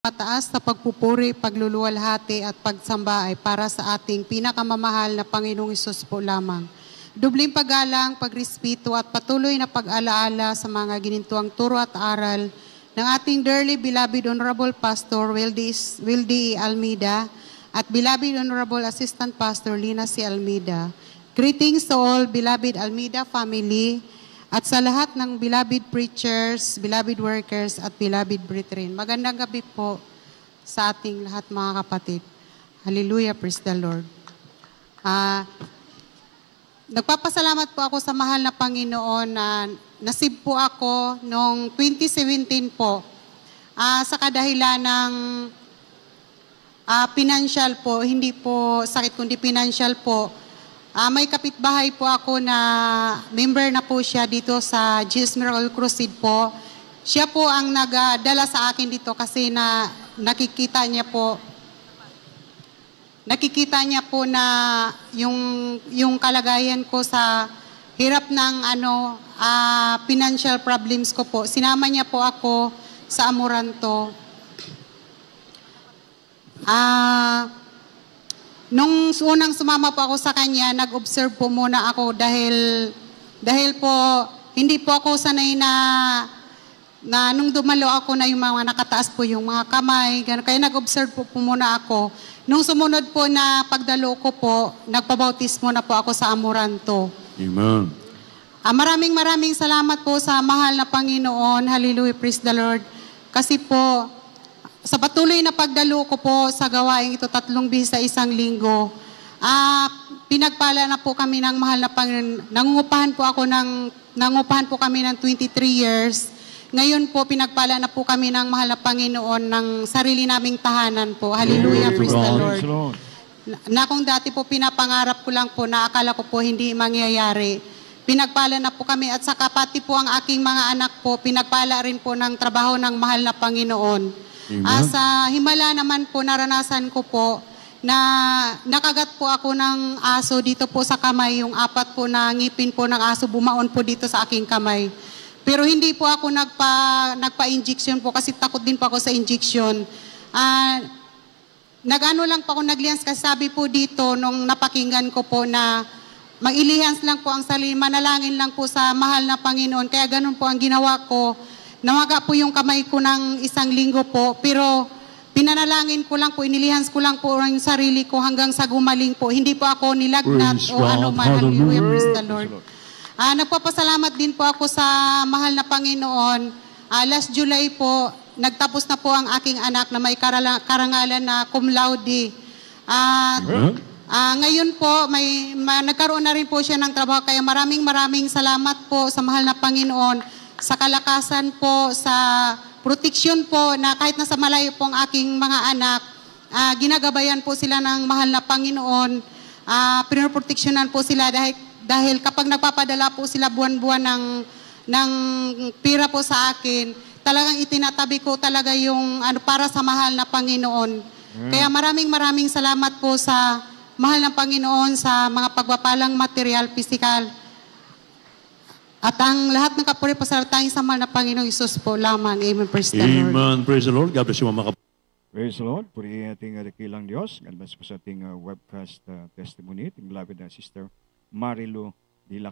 Mataas na pagpupuri, pagluluwalhati at pagsamba ay para sa ating pinakamamahal na Panginoong Hesus po lamang. Dubling paggalang, pagrespeto at patuloy na pag-alaala sa mga ginintuang turo at aral ng ating dearly beloved Honorable Pastor Wildy Almeida at beloved Honorable Assistant Pastor Lina C. Almeida. Greetings to all beloved Almeida family, at sa lahat ng beloved preachers, beloved workers, at beloved brethren. Magandang gabi po sa ating lahat mga kapatid. Hallelujah, praise the Lord. Nagpapasalamat po ako sa mahal na Panginoon na nasib po ako noong 2017 po sa kadahilan ng financial po, hindi po sakit kundi financial po. May kapitbahay po ako na member na po siya dito sa Jesus Miracle Crusade po. Siya po ang nagdala sa akin dito kasi nakikita niya po na yung kalagayan ko sa hirap ng financial problems ko po. Sinama niya po ako sa Amoranto. Nung unang sumama po ako sa kanya, nag-observe po muna ako dahil po hindi po ako sanay na nung dumalo ako na yung mga nakataas po yung mga kamay, gano'n. Kaya nag-observe po muna ako. Nung sumunod po na pagdalo ko po, nagpabautismo na po ako sa Amoranto. Amen. Maraming salamat po sa mahal na Panginoon. Hallelujah, praise the Lord. Kasi po, sa patuloy na pagdalo ko po sa gawain ito 3 bihis sa isang linggo, pinagpala na po kami ng mahal na Panginoon. Nangungupahan po kami ng 23 years. Ngayon po, pinagpala na po kami ng mahal na Panginoon ng sarili naming tahanan po. Hallelujah, praise the Lord. Na kung dati po pinapangarap ko lang po, na akala ko po hindi mangyayari. Pinagpala na po kami at saka pati po ang aking mga anak po, pinagpala rin po ng trabaho ng mahal na Panginoon. Sa himala naman po, naranasan ko po na nakagat po ako ng aso dito po sa kamay. Yung 4 po na ngipin po ng aso, bumaon po dito sa aking kamay. Pero hindi po ako nagpa-injection po kasi takot din po ako sa injection. Nag-ano lang po ako, naglians kasi sabi po dito nung napakinggan ko po na mag-ilihans lang po ang sarili, manalangin lang po sa mahal na Panginoon. Kaya ganun po ang ginawa ko. Nawaga po yung kamay ko ng 1 linggo po, pero pinanalangin ko lang po, inilihans ko lang po yung sarili ko hanggang sa gumaling po. Hindi po ako nilagnat o ano man. Hallelujah, praise the Lord. Nagpapasalamat din po ako sa mahal na Panginoon. Last July po, nagtapos na po ang aking anak na may karangalan na cum laude. Ngayon po, nagkaroon na rin po siya ng trabaho. Kaya maraming salamat po sa mahal na Panginoon, sa kalakasan po, sa proteksyon po, na kahit nasa malayo po ang aking mga anak, ginagabayan po sila ng mahal na Panginoon. Pinoproteksyonan po sila dahil kapag nagpapadala po sila buwan-buwan ng pira po sa akin, talagang itinatabi ko talaga yung para sa mahal na Panginoon. Kaya maraming salamat po sa mahal na Panginoon sa mga pagpapalang material, physical. At ang lahat ng kapuri pasalatangin sa mahal na Panginoong Hesus po lamang. Amen. Praise the Lord. Amen. Praise the Lord. God bless you, mga kapatid. Praise the Lord. Puri ating dakilang Diyos. God bless po sa ating webcast testimony. Ating beloved Sister Marilu Dilac